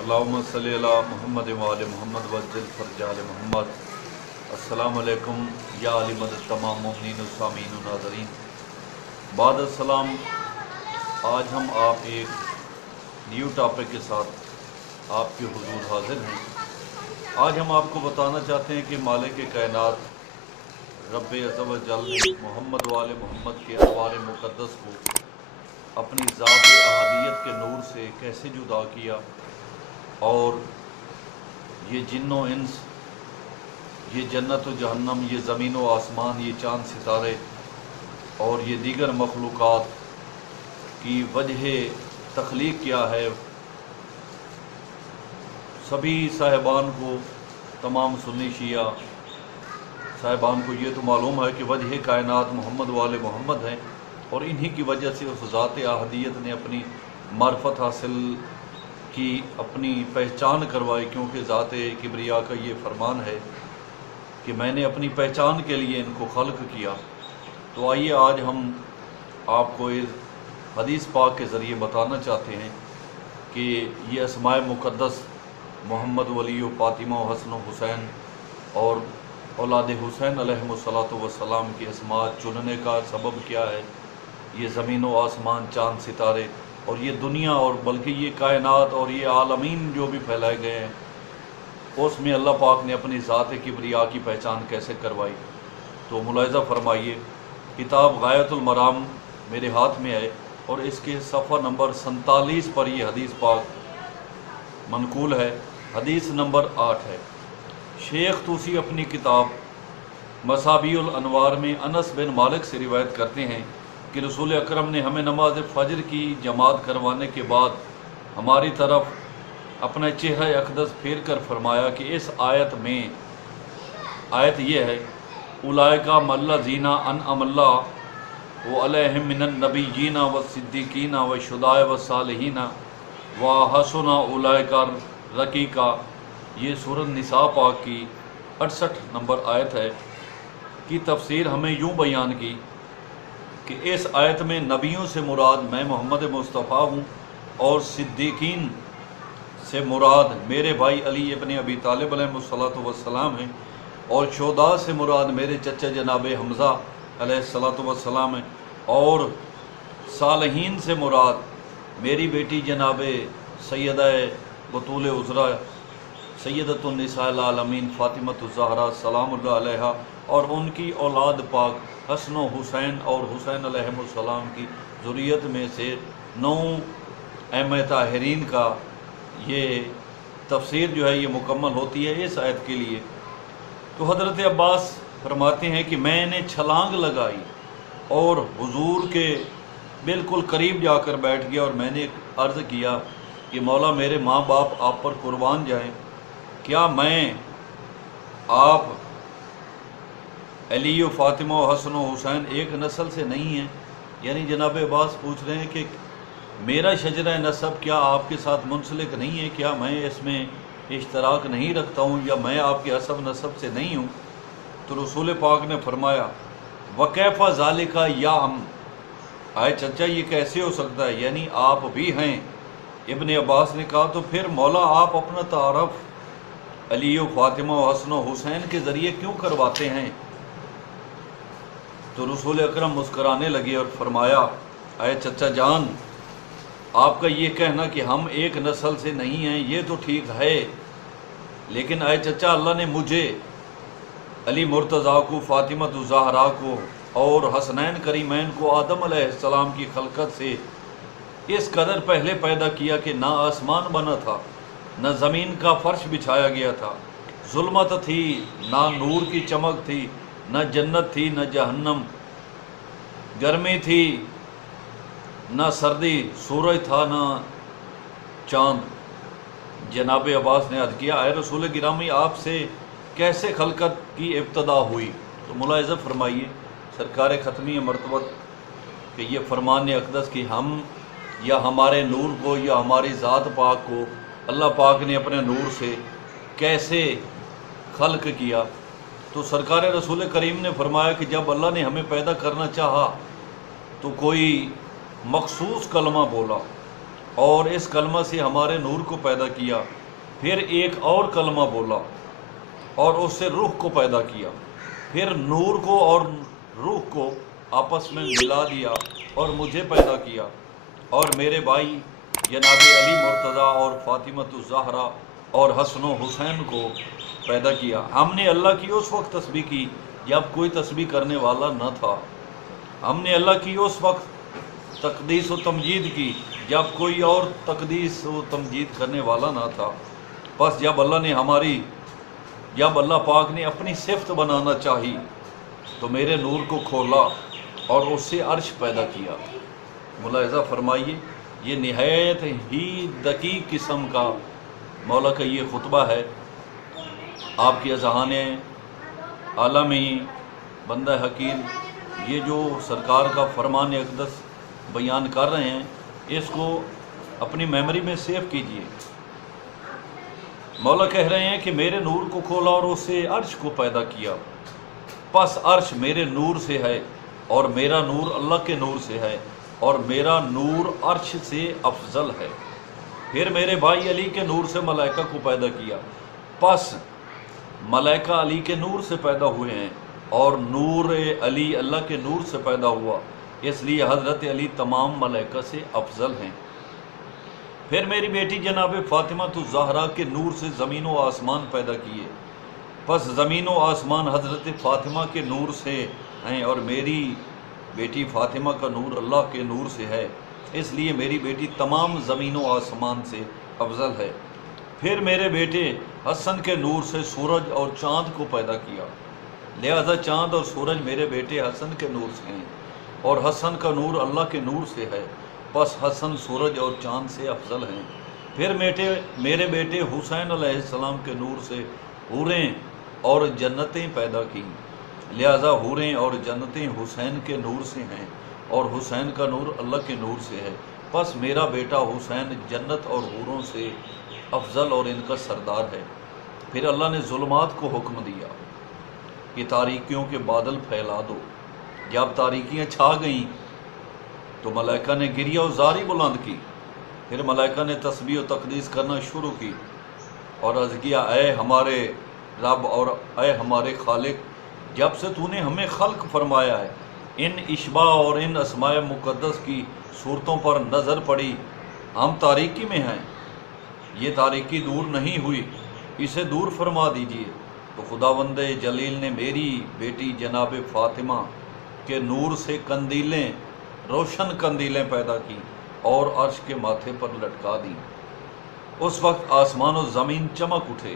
اللہم صلی علی محمد وآل محمد وجل فرج آل محمد۔ السلام علیکم یا علی مدد تمام مومنین و سامعین و ناظرین۔ بعد السلام، آج ہم آپ ایک نیو ٹاپک کے ساتھ آپ کے حضور حاضر ہیں۔ آج ہم آپ کو بتانا چاہتے ہیں کہ مالک کائنات رب عز و جل نے محمد وآل محمد کے انوار مقدس کو اپنی ذات احدیت کے نور سے کیسے جدا کیا، اور یہ جن و انس، یہ جنت و جہنم، یہ زمین و آسمان، یہ چاند ستارے اور یہ دیگر مخلوقات کی وجہ تخلیق کیا ہے۔ سبھی صاحبان کو، تمام سنی شیعہ صاحبان کو یہ تو معلوم ہے کہ وجہ کائنات محمد وآل محمد ہیں، اور انہی کی وجہ سے اس ذات احدیت نے اپنی معرفت حاصل کی، اپنی پہچان کروائی، کیونکہ ذات کبریا کا یہ فرمان ہے کہ میں نے اپنی پہچان کے لیے ان کو خلق کیا۔ تو آئیے آج ہم آپ کو اس حدیث پاک کے ذریعے بتانا چاہتے ہیں کہ یہ اسماء مقدس محمد ولی و فاطمہ و حسن و حسین اور اولاد حسین علیہم الصلاۃ والسلام کی اسماء چننے کا سبب کیا ہے۔ یہ زمین و آسمان، چاند ستارے اور یہ دنیا، اور بلکہ یہ کائنات اور یہ عالمین جو بھی پھیلائے گئے ہیں، اس میں اللہ پاک نے اپنی ذات کبریا کی پہچان کیسے کروائی۔ تو ملاحظہ فرمائیے، کتاب غایۃ المرام میرے ہاتھ میں ہے، اور اس کے صفحہ نمبر 47 پر یہ حدیث پاک منقول ہے۔ حدیث نمبر 8 ہے۔ شیخ طوسی اپنی کتاب مصابیح الانوار میں انس بن مالک سے روایت کرتے ہیں کہ رسول اکرم نے ہمیں نماز فجر کی جماعت کروانے کے بعد ہماری طرف اپنا چہرہ اقدس پھیر کر فرمایا کہ اس آیت میں، آیت یہ ہے، اولئک الذین انعم اللہ علیہم من النبیین والصدیقین والشہداء والصالحین وحسن اولئک رفیقا۔ یہ سورۃ نساء پاک کی 68 نمبر آیت ہے، کی تفسیر ہمیں یوں بیان کی کہ اس آیت میں نبیوں سے مراد میں محمد مصطفیٰ ہوں، اور صدیقین سے مراد میرے بھائی علی ابن ابی طالب علیہ الصلوۃ والسلام ہیں، اور شہداء سے مراد میرے چچا جناب حمزہ علیہ الصلوۃ والسلام ہیں، اور صالحین سے مراد میری بیٹی جناب سیدہ بطول عذرا سیدۃ النساء العالمین فاطمہ الزہرا سلام اللہ علیہا، اور ان کی اولاد پاک حسن و حسین اور حسین علیہ السلام کی ذریت میں سے 9 ائمہ طاہرین کا یہ تفسیر جو ہے یہ مکمل ہوتی ہے اس آیت کے لیے۔ تو حضرت عباس فرماتے ہیں کہ میں نے چھلانگ لگائی اور حضور کے بالکل قریب جا کر بیٹھ گیا، اور میں نے عرض کیا کہ مولا میرے ماں باپ آپ پر قربان جائیں، کیا میں آپ علی و فاطمہ و حسن و حسین ایک نسل سے نہیں ہیں؟ یعنی جناب عباس پوچھ رہے ہیں کہ میرا شجرہ نسب کیا آپ کے ساتھ منسلک نہیں ہے؟ کیا میں اس میں اشتراک نہیں رکھتا ہوں، یا میں آپ کے حسب نسب سے نہیں ہوں؟ تو رسول پاک نے فرمایا وکیف ذالک یا ام، آئے چچا یہ کیسے ہو سکتا ہے، یعنی آپ بھی ہیں؟ ابن عباس نے کہا تو پھر مولا آپ اپنا تعارف علی و فاطمہ و حسن و حسین کے ذریعے کیوں کرواتے ہیں؟ تو رسول اکرم مسکرانے لگے اور فرمایا اے چچا جان، آپ کا یہ کہنا کہ ہم ایک نسل سے نہیں ہیں یہ تو ٹھیک ہے، لیکن اے چچا اللہ نے مجھے علی مرتضیٰ کو، فاطمہ الزہرا کو اور حسنین کریمین کو آدم علیہ السلام کی خلقت سے اس قدر پہلے پیدا کیا کہ نہ آسمان بنا تھا، نہ زمین کا فرش بچھایا گیا تھا، ظلمت تھی، نہ نور کی چمک تھی، نہ جنت تھی نہ جہنم، گرمی تھی نہ سردی، سورج تھا نہ چاند۔ جناب عباس نے عرض کیا اے رسول گرامی آپ سے کیسے خلقت کی ابتدا ہوئی؟ تو ملاحظہ فرمائیے سرکار ختمی مرتبت کہ یہ فرمان اقدس کہ ہم یا ہمارے نور کو یا ہماری ذات پاک کو اللہ پاک نے اپنے نور سے کیسے خلق کیا۔ تو سرکار رسول کریم نے فرمایا کہ جب اللہ نے ہمیں پیدا کرنا چاہا تو کوئی مخصوص کلمہ بولا، اور اس کلمہ سے ہمارے نور کو پیدا کیا، پھر ایک اور کلمہ بولا اور اس سے روح کو پیدا کیا، پھر نور کو اور روح کو آپس میں ملا دیا اور مجھے پیدا کیا، اور میرے بھائی جناب علی مرتضیٰ اور فاطمۃ الزہرا اور حسن و حسین کو پیدا کیا۔ ہم نے اللہ کی اس وقت تسبیح کی جب کوئی تسبیح کرنے والا نہ تھا، ہم نے اللہ کی اس وقت تقدیس و تمجید کی جب کوئی اور تقدیس و تمجید کرنے والا نہ تھا۔ بس جب اللہ پاک نے اپنی صفت بنانا چاہی تو میرے نور کو کھولا اور اس سے عرش پیدا کیا۔ ملاحظہ فرمائیے، یہ نہایت ہی دقیق قسم کا مولا کا یہ خطبہ ہے۔ آپ کے اذہان اعلیٰ میں بندہ حکیم یہ جو سرکار کا فرمان اقدس بیان کر رہے ہیں، اس کو اپنی میموری میں سیو کیجئے۔ مولا کہہ رہے ہیں کہ میرے نور کو کھولا اور اس سے عرش کو پیدا کیا، پس عرش میرے نور سے ہے اور میرا نور اللہ کے نور سے ہے، اور میرا نور عرش سے افضل ہے۔ پھر میرے بھائی علی کے نور سے ملائکہ کو پیدا کیا، پس ملائکہ علی کے نور سے پیدا ہوئے ہیں، اور نور علی اللہ کے نور سے پیدا ہوا، اس لیے حضرت علی تمام ملائکہ سے افضل ہیں۔ پھر میری بیٹی جناب فاطمۃ الزہرا کے نور سے زمین و آسمان پیدا کیے، پس زمین و آسمان حضرت فاطمہ کے نور سے ہیں، اور میری بیٹی فاطمہ کا نور اللہ کے نور سے ہے، اس لیے میری بیٹی تمام زمین و آسمان سے افضل ہے۔ پھر میرے بیٹے حسن کے نور سے سورج اور چاند کو پیدا کیا، لہذا چاند اور سورج میرے بیٹے حسن کے نور سے ہیں، اور حسن کا نور اللہ کے نور سے ہے، بس حسن سورج اور چاند سے افضل ہیں۔ پھر میرے بیٹے حسین علیہ السلام کے نور سے حوریں اور جنتیں پیدا کی، لہذا حوریں اور جنتیں حسین کے نور سے ہیں، اور حسین کا نور اللہ کے نور سے ہے، بس میرا بیٹا حسین جنت اور حوروں سے افضل اور ان کا سردار ہے۔ پھر اللہ نے ظلمات کو حکم دیا کہ تاریکیوں کے بادل پھیلا دو۔ جب تاریکیاں چھا گئیں تو ملائکہ نے گریہ و زاری بلند کی، پھر ملائکہ نے تسبیح و تقدیس کرنا شروع کی اور عرض کیا، اے ہمارے رب اور اے ہمارے خالق، جب سے تو نے ہمیں خلق فرمایا ہے، ان اشباع اور ان اسماء مقدس کی صورتوں پر نظر پڑی، ہم تاریکی میں ہیں، یہ تاریکی دور نہیں ہوئی، اسے دور فرما دیجئے۔ تو خداوند جلیل نے میری بیٹی جناب فاطمہ کے نور سے قندیلیں، روشن قندیلیں پیدا کی اور عرش کے ماتھے پر لٹکا دیں۔ اس وقت آسمان و زمین چمک اٹھے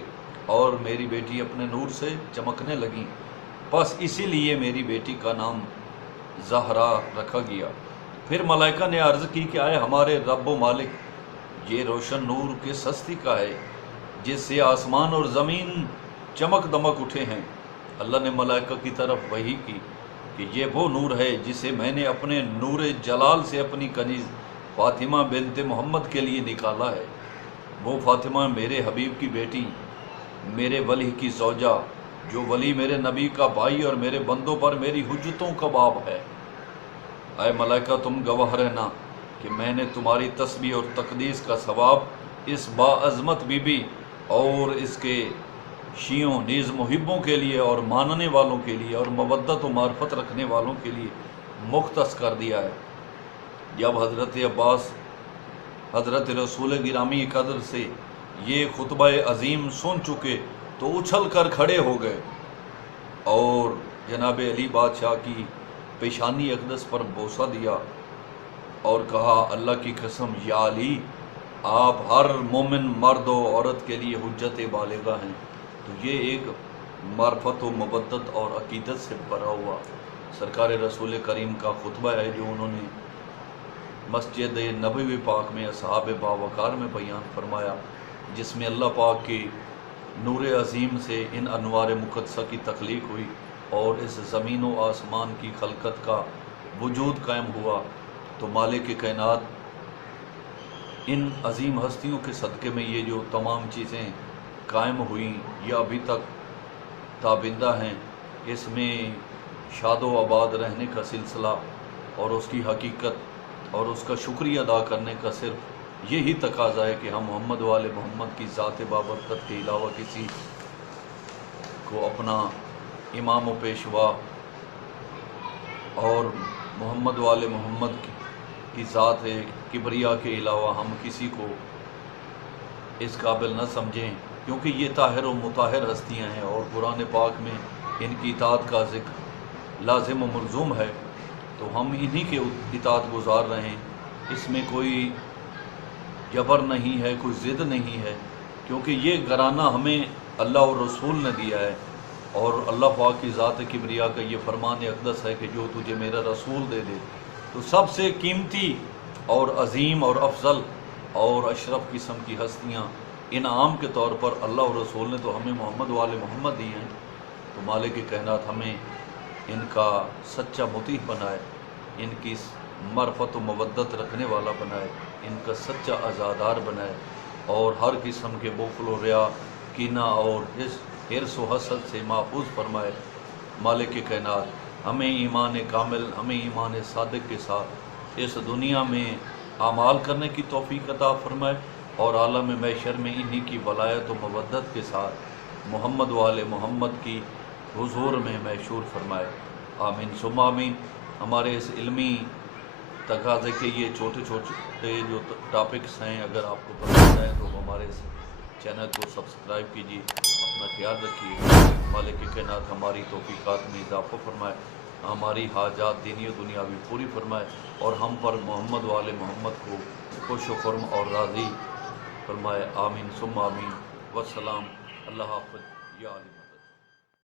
اور میری بیٹی اپنے نور سے چمکنے لگیں، بس اسی لیے میری بیٹی کا نام زہرا رکھا گیا۔ پھر ملائکہ نے عرض کی کہ اے ہمارے رب و مالک، یہ روشن نور کس ہستی کا ہے جس سے آسمان اور زمین چمک دمک اٹھے ہیں؟ اللہ نے ملائکہ کی طرف وحی کی کہ یہ وہ نور ہے جسے میں نے اپنے نور جلال سے اپنی کنیز فاطمہ بنت محمد کے لیے نکالا ہے۔ وہ فاطمہ میرے حبیب کی بیٹی، میرے ولی کی زوجہ، جو ولی میرے نبی کا بھائی اور میرے بندوں پر میری حجتوں کا باب ہے۔ اے ملائکہ، تم گواہ رہنا کہ میں نے تمہاری تسبیح اور تقدیس کا ثواب اس باعظمت بی بی اور اس کے شیعوں نیز محبوں کے لیے اور ماننے والوں کے لیے اور مودت و معرفت رکھنے والوں کے لیے مختص کر دیا ہے۔ جب حضرت عباس حضرت رسول گرامی قدر سے یہ خطبہ عظیم سن چکے تو اچھل کر کھڑے ہو گئے اور جناب علی بادشاہ کی پیشانی اقدس پر بوسہ دیا اور کہا، اللہ کی قسم یا علی، آپ ہر مومن مرد و عورت کے لیے حجت بالغہ ہیں۔ تو یہ ایک معرفت و مودت اور عقیدت سے بھرا ہوا سرکار رسول کریم کا خطبہ ہے جو انہوں نے مسجد نبوی پاک میں اصحاب باوقار میں بیان فرمایا، جس میں اللہ پاک کی نور عظیم سے ان انوار مقدسہ کی تخلیق ہوئی اور اس زمین و آسمان کی خلقت کا وجود قائم ہوا۔ تو مالک کائنات ان عظیم ہستیوں کے صدقے میں یہ جو تمام چیزیں قائم ہوئیں یا ابھی تک تابندہ ہیں، اس میں شاد و آباد رہنے کا سلسلہ اور اس کی حقیقت اور اس کا شکریہ ادا کرنے کا صرف یہی تقاضا ہے کہ ہم محمد والے محمد کی ذات بابرکت کے علاوہ کسی کو اپنا امام و پیشوا اور محمد والے محمد کی ذات کبریا کے علاوہ ہم کسی کو اس قابل نہ سمجھیں، کیونکہ یہ طاہر و مطہر ہستیاں ہیں اور قرآن پاک میں ان کی اطاعت کا ذکر لازم و ملزوم ہے، تو ہم انہی کے اطاعت گزار رہے ہیں۔ اس میں کوئی جبر نہیں ہے، کوئی ضد نہیں ہے، کیونکہ یہ گھرانہ ہمیں اللہ اور رسول نے دیا ہے، اور اللہ پاک کی ذات کبریا کا یہ فرمان اقدس ہے کہ جو تجھے میرا رسول دے دے، تو سب سے قیمتی اور عظیم اور افضل اور اشرف قسم کی ہستیاں انعام کے طور پر اللہ اور رسول نے تو ہمیں محمد والے محمد دیے ہیں، تو مالک کائنات ہمیں ان کا سچا مطیع بنائے، ان کی معرفت و مودت رکھنے والا بنائے، ان کا سچا عزادار بنائے، اور ہر قسم کے بخل و ریا، کینہ اور حرص و حسد سے محفوظ فرمائے۔ مالک کائنات ہمیں ایمان کامل، ہمیں ایمان صادق کے ساتھ اس دنیا میں اعمال کرنے کی توفیق عطا فرمائے، اور عالم محشر میں انہی کی ولایت و مودت کے ساتھ محمد والے محمد کی حضور میں محشور فرمائے۔ آمین ثم آمین۔ ہمارے اس علمی تقاضے کے یہ چھوٹے چھوٹے جو ٹاپکس ہیں، اگر آپ کو پسند آئے تو ہمارے اس چینل کو سبسکرائب کیجیے، اپنا خیال رکھیے۔ مالک کائنات ہماری توفیقات میں اضافہ فرمائے، ہماری حاجات دینی و دنیاوی پوری فرمائے، اور ہم پر محمد والے محمد کو خوش و خرم اور راضی فرمائے۔ آمین ثم آمین۔ والسلام۔ اللہ حافظ یا علی۔